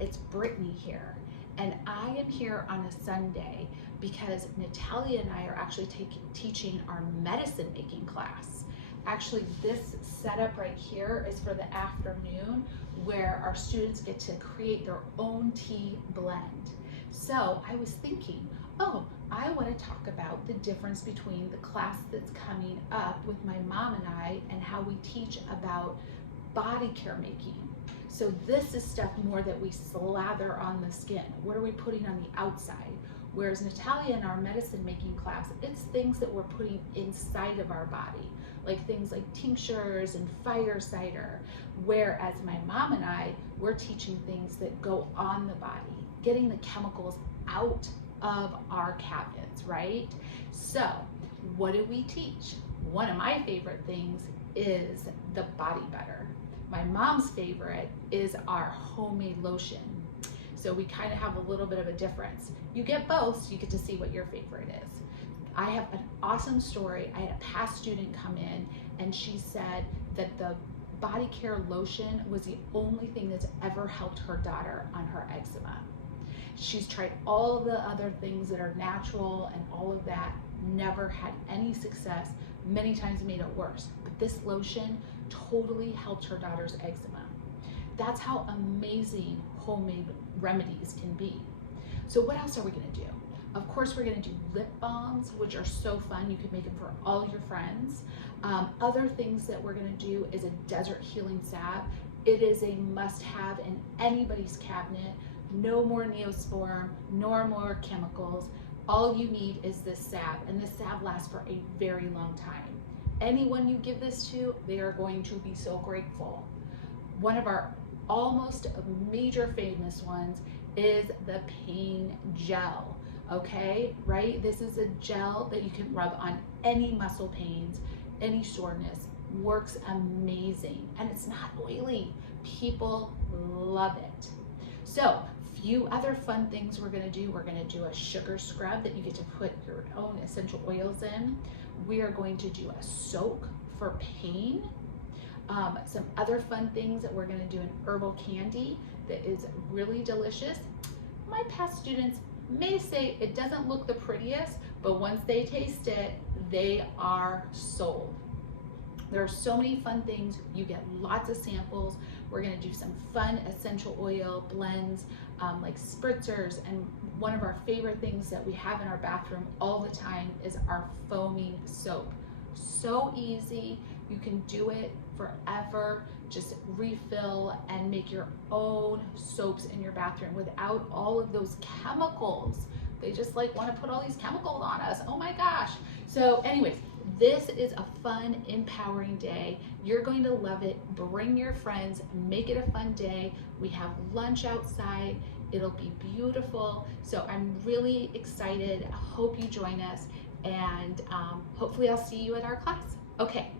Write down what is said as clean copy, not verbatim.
it's Brittney here, and I am here on a Sunday because Natalia and I are actually teaching our medicine making class. Actually, this setup right here is for the afternoon where our students get to create their own tea blend. So I was thinking, oh, I want to talk about the difference between the class that's coming up with my mom and I and how we teach about body care making. So this is stuff more that we slather on the skin. What are we putting on the outside? Whereas Natalia in our medicine making class, it's things that we're putting inside of our body, like things like tinctures and fire cider. Whereas my mom and I, we're teaching things that go on the body, getting the chemicals out of our cabinets, right? So what do we teach? One of my favorite things is the body butter. My mom's favorite is our homemade lotion. So we kind of have a little bit of a difference. You get both, so you get to see what your favorite is. I have an awesome story. I had a past student come in and she said that the body care lotion was the only thing that's ever helped her daughter on her eczema. She's tried all of the other things that are natural and all of that, never had any success, many times made it worse. But this lotion totally helped her daughter's eczema. That's how amazing homemade remedies can be. So what else are we gonna do? Of course, we're gonna do lip balms, which are so fun. You can make them for all your friends. Other things that we're gonna do is a desert healing salve. It is a must-have in anybody's cabinet. No more Neosporin, no more chemicals. All you need is this salve, and this salve lasts for a very long time. Anyone you give this to, they are going to be so grateful. One of our almost major famous ones is the pain gel, okay, right? This is a gel that you can rub on any muscle pains, any soreness, works amazing, and it's not oily. People love it. So, few other fun things we're gonna do. We're gonna do a sugar scrub that you get to put your own essential oils in. We are going to do a soak for pain. Some other fun things that we're gonna do, an herbal candy that is really delicious. My past students may say it doesn't look the prettiest, but once they taste it, they are sold. There are so many fun things. You get lots of samples. We're gonna do some fun essential oil blends, like spritzers, and one of our favorite things that we have in our bathroom all the time is our foaming soap. So easy, you can do it forever. Just refill and make your own soaps in your bathroom without all of those chemicals. They just like want to put all these chemicals on us. Oh my gosh. So anyways, this is a fun, empowering day. You're going to love it. Bring your friends, make it a fun day. We have lunch outside. It'll be beautiful. So I'm really excited. I hope you join us, and hopefully I'll see you at our class. Okay,